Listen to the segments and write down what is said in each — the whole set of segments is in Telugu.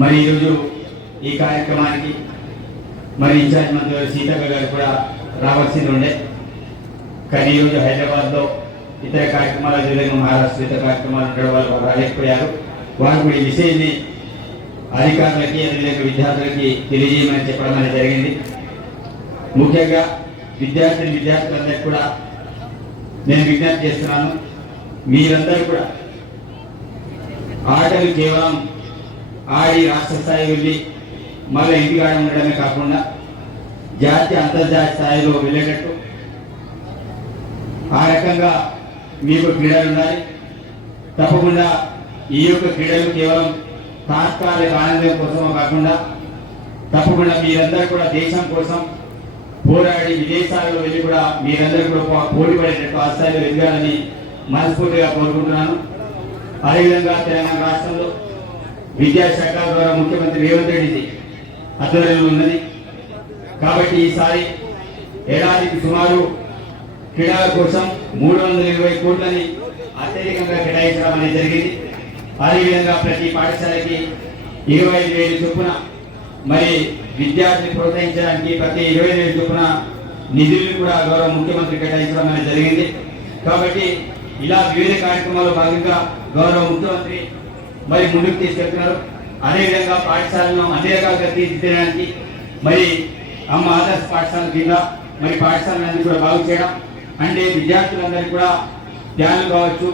మరి ఈరోజు ఈ కార్యక్రమానికి మరి ఇన్ఛార్జ్ మంత్రి సీతక్క గారు కూడా రావాల్సింది ఉండే, కానీ ఈరోజు హైదరాబాద్లో ఇతర కార్యక్రమాలు విధంగా మహారాష్ట్ర ఇతర కార్యక్రమాలు ఉండడం వల్ల వారు రాలేకపోయారు. వారు కూడా ఈ విషయాన్ని అధికారులకి అదేవిధంగా విద్యార్థులకి తెలియజేయమని చెప్పడం అనేది జరిగింది. ముఖ్యంగా విద్యార్థులందరికీ కూడా నేను విజ్ఞప్తి చేస్తున్నాను, మీరందరూ కూడా ఆటలు కేవలం ఆడి రాష్ట్ర స్థాయి వెళ్ళి మళ్ళీ ఇంటికాడ ఉండడమే కాకుండా జాతీయ అంతర్జాతీయ స్థాయిలో వెళ్ళేటట్టు ఆ రకంగా మీకు క్రీడలు ఉండాలి. తప్పకుండా ఈ యొక్క క్రీడలు కేవలం తాత్కాలిక ఆనందం కోసమో కాకుండా తప్పకుండా మీరందరూ కూడా దేశం కోసం పోరాడి విదేశాల్లో వెళ్ళి కూడా మీరందరూ కూడా పోటీ పడేటట్టు ఆ స్థాయిలో ఎదగాలని మనస్ఫూర్తిగా కోరుకుంటున్నాను. అదేవిధంగా తెలంగాణ రాష్ట్రంలో విద్యాశాఖ ద్వారా ముఖ్యమంత్రి రేవంత్ రెడ్డి ఆధ్వర్యంలో ఉన్నది కాబట్టి ఈసారి ఏడాదికి సుమారు క్రీడల కోసం 320 కోట్లని అత్యధికంగా కేటాయించడం అనేది జరిగింది. అదేవిధంగా ప్రతి పాఠశాలకి 25,000 చొప్పున మరి విద్యార్థిని ప్రోత్సహించడానికి ప్రతి 20,000 చొప్పున నిధులను కూడా గౌరవ ముఖ్యమంత్రి కేటాయించడం అనేది జరిగింది. కాబట్టి ఇలా వివిధ కార్యక్రమాల్లో భాగంగా గౌరవ ముఖ్యమంత్రి మరి ముందుకు తీసుకెళ్తున్నారు. అదేవిధంగా పాఠశాలను అన్ని రకాలుగా తీర్చిదిద్దడానికి మరి అమ్మ ఆదర్శ పాఠశాల కింద మరి పాఠశాలన్నీ కూడా బాగు చేయడం అంటే విద్యార్థులందరికీ కూడా ఫ్యాన్లు కావచ్చు,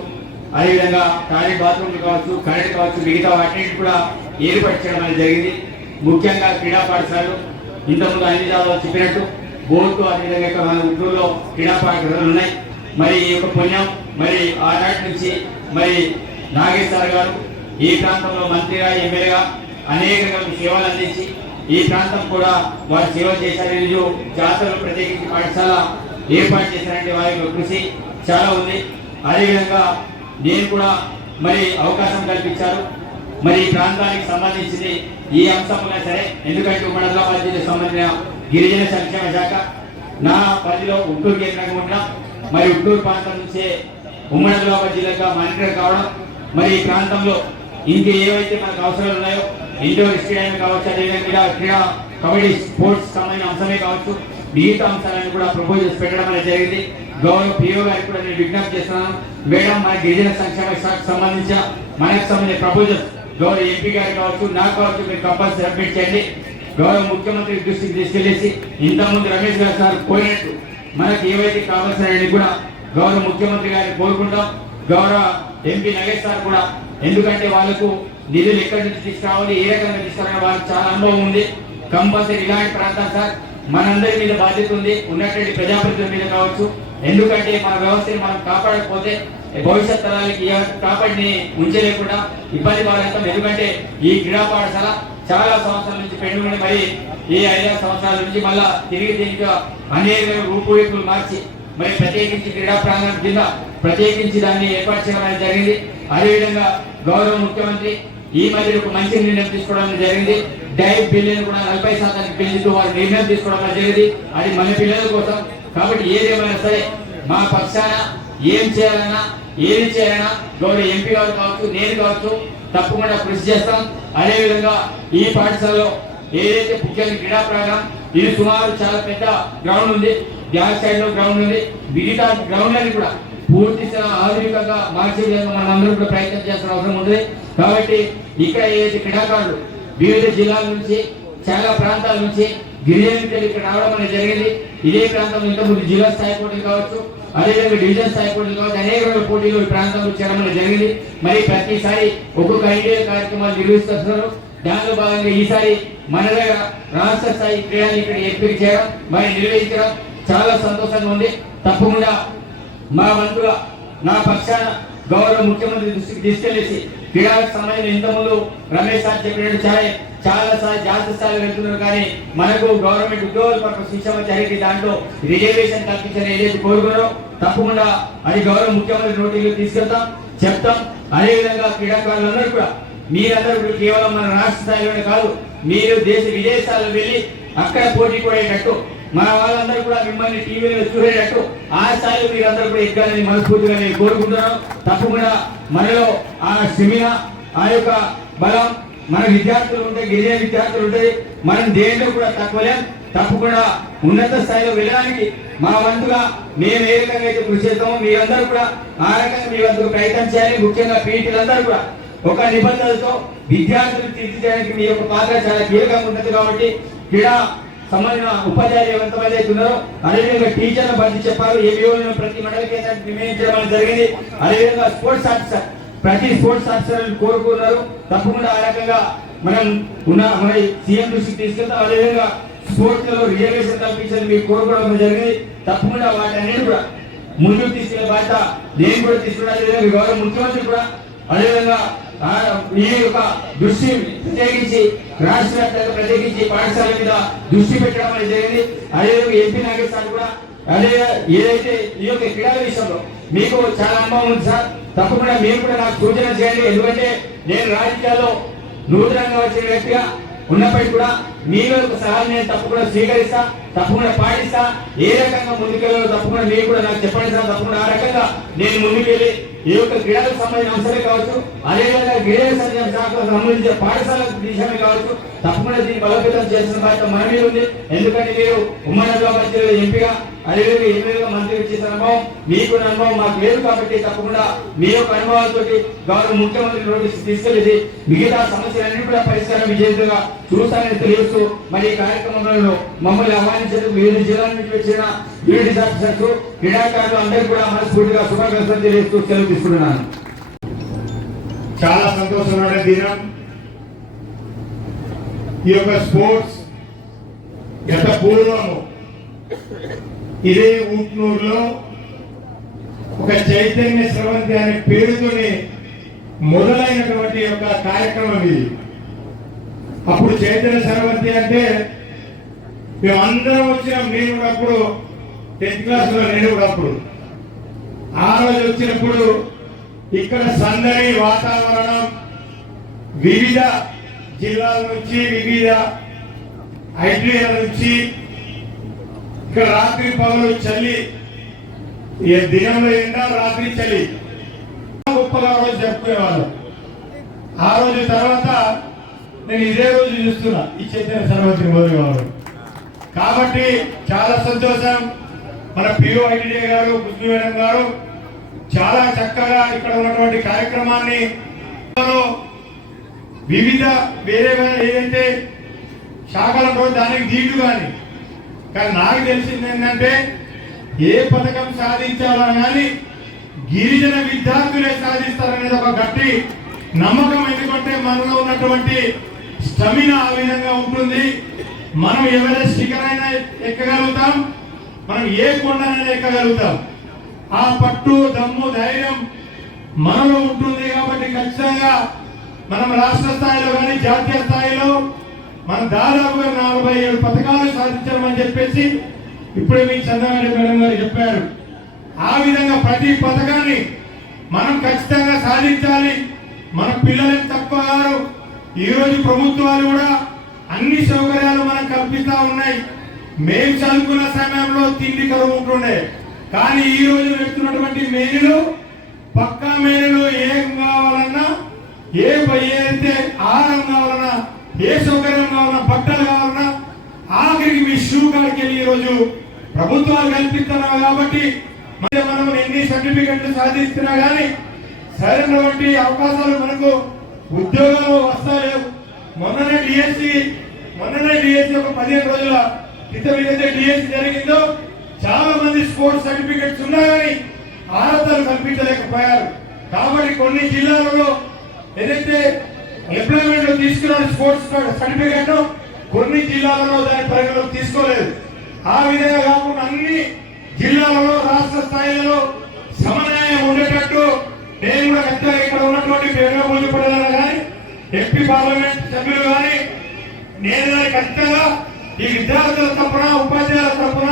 అదేవిధంగా టాయిలెట్ బాత్రూమ్లు కావచ్చు, కరెంట్ కావచ్చు, మిగతా వాటిని కూడా ఏర్పాటు చేయడం అనేది జరిగింది. ముఖ్యంగా క్రీడా పాఠశాలలు ఇంతకుముందు అన్ని జిల్లాలో చెప్పినట్టు బోర్డు అదేవిధంగా మన ఊళ్ళో క్రీడా పాఠశాలలు ఉన్నాయి. మరి ఈ యొక్క పుణ్యం మరి ఆనాటి నుంచి మరి నాగేశ్వర గారు ఈ ప్రాంతంలో మంత్రిగా ఎమ్మెల్యేగా అనేక సేవలు అందించి ఈ ప్రాంతం కూడా వారు సేవలు చేశారు. ఈరోజు జాతరలు ప్రత్యేకించి పాఠశాల ఏర్పాటు చేశారంటే వారి యొక్క కృషి చాలా ఉంది. అదేవిధంగా నేను కూడా మరి అవకాశం కల్పించారు. మరి ఈ ప్రాంతానికి సంబంధించింది ఈ అంశంలో సరే, ఎందుకంటే ఉమ్మడి ఆదిలాబాద్ జిల్లాకు సంబంధించిన గిరిజన సంక్షేమ శాఖ నా పరిధిలో ఉట్టూరు కేంద్రంగా ఉండడం, మరి ఉట్టూరు ప్రాంతం నుంచే ఉమ్మడి ఆదిలాబాద్ జిల్లాగా మానిటర్ కావడం, మరి ఈ ప్రాంతంలో ఇంక ఏవైతే మనకు అవసరాలు ఉన్నాయో ఇండోర్ స్టేడియం కావచ్చు, అదేవిధంగా క్రీడా కబడ్డీ స్పోర్ట్స్ సంబంధించిన అంశమే కావచ్చు, మిగతా అంశాలను కూడా ప్రపోజల్స్ పెట్టడం అనేది జరిగింది. గౌరవ పిఓ గారికి కూడా నేను విజ్ఞప్తి చేస్తున్నాను, మేడం మన గిరిజన సంక్షేమ శాఖకు సంబంధించిన మనకు సంబంధించిన ప్రపోజల్స్ గౌరవ ఎంపీ గారు కావచ్చు, నాకు కావచ్చు, మీరు కంపల్సరీ సబ్మిట్ చేయండి. గౌరవ ముఖ్యమంత్రి దృష్టికి తీసుకెళ్లేసి ఇంతకుముందు రమేష్ గారు సార్ కోరినట్టు మనకి ఏవైతే కావాల్సిన కూడా గౌరవ ముఖ్యమంత్రి గారిని కోరుకుంటాం. గౌరవ ఎంపీ నగేష్ సార్ కూడా, ఎందుకంటే వాళ్ళకు నిధులు ఎక్కడి నుంచి తీసుకురావాలి, ఏ రకంగా తీసుకురావాలి వాళ్ళకి చాలా అనుభవం ఉంది. కంపల్సరీ ఇలాంటి ప్రాంతాలు సార్ మనందరి మీద బాధ్యత ఉంది, ఉన్నటువంటి ప్రజాప్రతినిధుల మీద కావచ్చు. ఎందుకంటే మన వ్యవస్థని మనం కాపాడకపోతే భవిష్యత్ తరాలకి కాపాడిని ఉంచలేకుండా ఇబ్బంది పడతాం. ఎందుకంటే ఈ క్రీడా పాఠశాల చాలా సంవత్సరాల నుంచి పెండింగ్, మరి ఈ 5 సంవత్సరాల నుంచి మళ్ళా తిరిగి దీనికి అనేక రూపురేఖలు మార్చి మరి ప్రత్యేకించి క్రీడా ప్రాంగణం కింద ప్రత్యేకించి దాన్ని ఏర్పాటు చేయడం జరిగింది. అదేవిధంగా గౌరవ ముఖ్యమంత్రి ఈ మధ్య ఒక మంచి నిర్ణయం తీసుకోవడం జరిగింది. డైట్ బిల్లును కూడా 40% పెంచుతూ వారు నిర్ణయం తీసుకోవడం జరిగింది. అది మన పిల్లల కోసం. కాబట్టి ఏదేమైనా సరే మా పక్షాన ఏం చేయాలన్నా ఏది చేయాలన్నా గౌరవ ఎంపీ గారు కావచ్చు, నేను కావచ్చు తప్పకుండా కృషి చేస్తాం. అదేవిధంగా ఈ పాఠశాలలో ఏదైతే ముఖ్యంగా క్రీడా ప్రాంగణం ఇది సుమారు చాలా పెద్ద గ్రౌండ్ ఉంది, బ్యాక్ సైడ్ లో గ్రౌండ్ ఉంది, మిగతా గ్రౌండ్ అని కూడా పూర్తి ఆధునికంగా మార్చే విధంగా మనం అందరూ కూడా ప్రయత్నం చేస్తున్న అవసరం ఉంది. కాబట్టి ఇక్కడ ఏదైతే క్రీడాకారులు వివిధ జిల్లాల నుంచి చాలా ప్రాంతాల నుంచి గిరిజన విద్యలు ఇక్కడ రావడం అనేది జరిగింది. ఇదే ప్రాంతంలో ఇంతకుముందు జిల్లా స్థాయి పోటీలు కావచ్చు, అదేవిధంగా డివిజన్ స్థాయి పోటీలు కావచ్చు, అనేక పోటీలు ఈ ప్రాంతంలో చేయడం అనేది జరిగింది. మరి ప్రతిసారి ఒక్కొక్క ఐడియల్ కార్యక్రమాలు నిర్వహిస్తున్నారు. దానిలో భాగంగా ఈసారి మన దగ్గర రాష్ట్ర స్థాయి క్రీడలు ఇక్కడ ఎంపిక చేయడం మరి నిర్వహించడం చాలా సంతోషంగా ఉంది. తప్పకుండా మా వంతుగా నా పక్షాన గౌరవ ముఖ్యమంత్రి దృష్టికి తీసుకెళ్లేసి క్రీడలకు సంబంధించిన ఇంతకుముందు రమేష్ సార్ చెప్పినట్టు చాలా సార్లు జాతీయ స్థాయిలో వెళ్తున్నారు, కానీ మనకు గవర్నమెంట్ ఉద్యోగుల పట్ల శిక్షణ జరిగి దాంట్లో రిజర్వేషన్ కల్పించని ఏదైతే కోరుకున్నారో తప్పకుండా అది గౌరవ ముఖ్యమంత్రి నోటీసులు తీసుకెళ్తాం, చెప్తాం. అదేవిధంగా క్రీడాకారులందరూ కూడా మీరందరూ కేవలం మన రాష్ట్ర స్థాయిలోనే కాదు, మీరు దేశ విదేశాల్లో వెళ్ళి అక్కడ పోటీ పడేటట్టు మన వాళ్ళందరూ కూడా మిమ్మల్ని టీవీలో చూడేటట్టు ఆ స్థాయిలో మీరందరూ కూడా ఎక్కాలని మనస్ఫూర్తిగా నేను కోరుకుంటున్నాను. తప్పకుండా మనలో ఆ స్టెమినా, ఆ యొక్క బలం, మన విద్యార్థులు ఉంటే, గిరిజన విద్యార్థులు ఉంటే మనం దేంట్లో కూడా తక్కువలేం. తప్పకుండా ఉన్నత స్థాయిలో వెళ్ళడానికి మా వంతుగా మేము ఏ రకంగా అయితే కృషి చేస్తామో మీరందరూ కూడా ఆ రకంగా మీ వంతుకు ప్రయత్నం చేయాలి. ముఖ్యంగా పీటీలందరూ కూడా ఒక నిబంధనలతో విద్యార్థులు తీర్చిదిద్దడానికి మీ యొక్క పాత్ర చాలా కీలకంగా ఉంటుంది. కాబట్టి క్రీడా సంబంధించిన ఉపాధ్యాయులు ఎంతమంది అయితే ఉన్నారో అదేవిధంగా టీచర్ల భర్తీ చెప్పారు. ఏబీఓలను ప్రతి మండల కేంద్రానికి నియమించడం జరిగింది. అదేవిధంగా స్పోర్ట్స్ ఆఫీసర్ ప్రతి స్పోర్ట్స్ ఆఫీసర్ కోరుకున్నారు. తప్పకుండా ఆ రకంగా మనం మన సీఎం దృష్టికి తీసుకెళ్తాం. అదేవిధంగా స్పోర్ట్స్ లో రిజర్వేషన్ కల్పించాలని మీకు కోరుకోవడం జరిగింది. తప్పకుండా వాటన్నిటి కూడా ముందుకు తీసుకెళ్లే బాధ్యత నేను కూడా తీసుకున్నాను. గౌరవ ముఖ్యమంత్రి కూడా అదేవిధంగా ఈ యొక్క దృష్టి ప్రత్యేకించి రాష్ట్ర వ్యాప్తంగా ప్రత్యేకించి పాఠశాల మీద దృష్టి పెట్టడం అనేది జరిగింది. అదేవిధంగా ఎంపీ నాగేశ్వర కూడా అదే ఏదైతే ఈ యొక్క క్రీడల విషయంలో మీకు చాలా అనుభవం ఉంది సార్. తప్పకుండా మీరు కూడా నాకు సూచన చేయండి. ఎందుకంటే నేను రాజకీయాల్లో నూతనంగా వచ్చిన వ్యక్తిగా ఉన్నప్పటికీ కూడా మీ యొక్క సహాయం నేను తప్పకుండా స్వీకరిస్తా, తప్పకుండా పాటిస్తా. ఏ రకంగా ముందుకెళ్ళాలో తప్పకుండా మీరు కూడా నాకు చెప్పండి సార్. తప్పకుండా ఆ రకంగా నేను ముందుకెళ్ళి ఈ యొక్క క్రీడలకు సంబంధించిన అంశాలే కావచ్చు, అదేవిధంగా గిరిజన సంక్షేమ శాఖకు సంబంధించిన పాఠశాల విషయమే కావచ్చు, తప్పకుండా దీన్ని బలోపేతం చేసిన బాధ్యత మన మీద ఉంది. ఎందుకంటే మీరు ఉమ్మడి మంత్రులు ఎంపీగా అదేవిధంగా ఎమ్మెల్యేగా మంత్రి చేసిన అనుభవం మీకు అనుభవం మాకు లేదు. కాబట్టి తప్పకుండా మీ యొక్క అనుభవాలతో గౌరవ ముఖ్యమంత్రి నోటీస్ తీసుకెళ్లి మిగతా సమస్యలన్నీ కూడా పరిష్కారం విజయంగా చూస్తానని తెలియజేస్తూ మరి ఈ కార్యక్రమంలో మమ్మల్ని ఆహ్వానించేందుకు వివిధ జిల్లాల నుంచి వచ్చిన యూనిట్ ఆఫీసర్స్ క్రీడాకారులు అందరూ కూడా మనస్ఫూర్తిగా శుభాకాంక్షలు తెలియజేస్తూ సెలవు తీసుకుంటున్నాను. చాలా సంతోషమైన దినం. ఈ యొక్క స్పోర్ట్స్ గత పూర్వము ఇదే ఊట్నూరులో ఒక చైతన్య స్రవంతి అనే పేరుతోనే మొదలైనటువంటి యొక్క కార్యక్రమం ఇది. అప్పుడు చైతన్య స్రవంతి అంటే మేమందరం వచ్చినాం. నేను కూడా అప్పుడు 10th క్లాస్లో నేను కూడా అప్పుడు ఆ రోజు వచ్చినప్పుడు ఇక్కడ సందడి వాతావరణం వివిధ జిల్లాల నుంచి వివిధ ఐటీఐల నుంచి ఇక్కడ రాత్రి పగలు చలి, ఏ దినంలో ఎండ రాత్రి చలి గొప్పగా రోజు జరుపుకునేవాళ్ళం. ఆ రోజు తర్వాత నేను ఇదే రోజు చూస్తున్నా ఈ చైతన్య సర్వత్రి మొదలు కావడం. కాబట్టి చాలా సంతోషం. మన పిఓ ఐటీడీ గారు ముస్లిం మేడం గారు చాలా చక్కగా ఇక్కడ ఉన్నటువంటి కార్యక్రమాన్ని వివిధ వేరే ఏదైతే శాఖలతో దానికి దీటు కానీ నాకు తెలిసింది ఏంటంటే ఏ పథకం సాధించాలని కానీ గిరిజన విద్యార్థులే సాధిస్తారనేది ఒక గట్టి నమ్మకం. ఎందుకంటే మనలో ఉన్నటువంటి స్టమినా ఆ విధంగా ఉంటుంది. మనం ఎవరెస్ట్ శిఖరైనా ఎక్కగలుగుతాం, మనం ఏ కొండనైనా ఎక్కగలుగుతాం. ఆ పట్టు దమ్ము ధైర్యం మనలో ఉంటుంది. కాబట్టి ఖచ్చితంగా మనం రాష్ట్ర స్థాయిలో కానీ జాతీయ స్థాయిలో మనం దాదాపుగా 47 పథకాలు సాధించామని చెప్పేసి ఇప్పుడే మీ చంద్రబాబు మేడం గారు చెప్పారు. ఆ విధంగా ప్రతి పథకాన్ని మనం ఖచ్చితంగా సాధించాలి. మన పిల్లలకు తక్కువ గారు ఈరోజు ప్రభుత్వాలు కూడా అన్ని సౌకర్యాలు మనం కల్పిస్తా ఉన్నాయి. మేము చదువుకున్న సమయంలో తిండి కరువు ఉంటుండే, కానీ ఈ రోజు వెళ్తున్నటువంటి మేలులు పక్కా మేలులు ఏం కావాలన్నా ఏదైతే ఆహారం కావాలన్నా ఏ సౌకర్యం కావాలన్నా బట్టలు కావాలన్నా ఆఖరికి మీ షూ కాడికి వెళ్ళి ఈ రోజు ప్రభుత్వాలు కల్పిస్తున్నాయి. కాబట్టి మనం ఎన్ని సర్టిఫికెట్లు సాధిస్తున్నా కానీ సరైనటువంటి అవకాశాలు మనకు ఉద్యోగాలు వస్తాలేవు. మొన్ననే డిఎస్సి ఒక 15 రోజుల క్రితం ఏదైతే డిఎస్సి జరిగిందో చాలా మంది స్పోర్ట్స్ సర్టిఫికెట్స్ ఉన్నా కానీ అర్హతలు కల్పించలేకపోయారు. కాబట్టి కొన్ని జిల్లాలలో ఏదైతే ఎంప్లాయ్మెంట్ లో తీసుకున్న స్పోర్ట్స్ సర్టిఫికెట్ కొన్ని జిల్లాలలో దాని పరిగణలోకి తీసుకోలేదు. ఆ విధంగా కాకుండా అన్ని జిల్లాలలో రాష్ట్ర స్థాయిలో సమన్వయం ఉండేటట్టు నేను కూడా ఖచ్చితంగా ఇక్కడ ఉన్నటువంటి పేదలు కానీ ఎంపీ పార్లమెంట్ సభ్యులు కానీ నేను ఖచ్చితంగా ఈ విద్యార్థుల తరఫున ఉపాధ్యాయుల తరఫున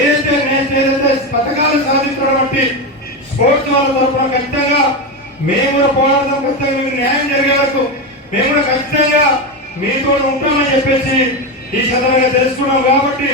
ఏదైతే పథకాలు సాధిస్తున్నటువంటి స్పోర్ట్స్ వాళ్ళ తరఫున ఖచ్చితంగా మేము కూడా పోరాడదాం. ఖచ్చితంగా మీకు న్యాయం జరిగే వరకు మేము కూడా ఖచ్చితంగా మీతో ఉంటామని చెప్పేసి ఈ సందర్భంగా తెలుసుకున్నాం. కాబట్టి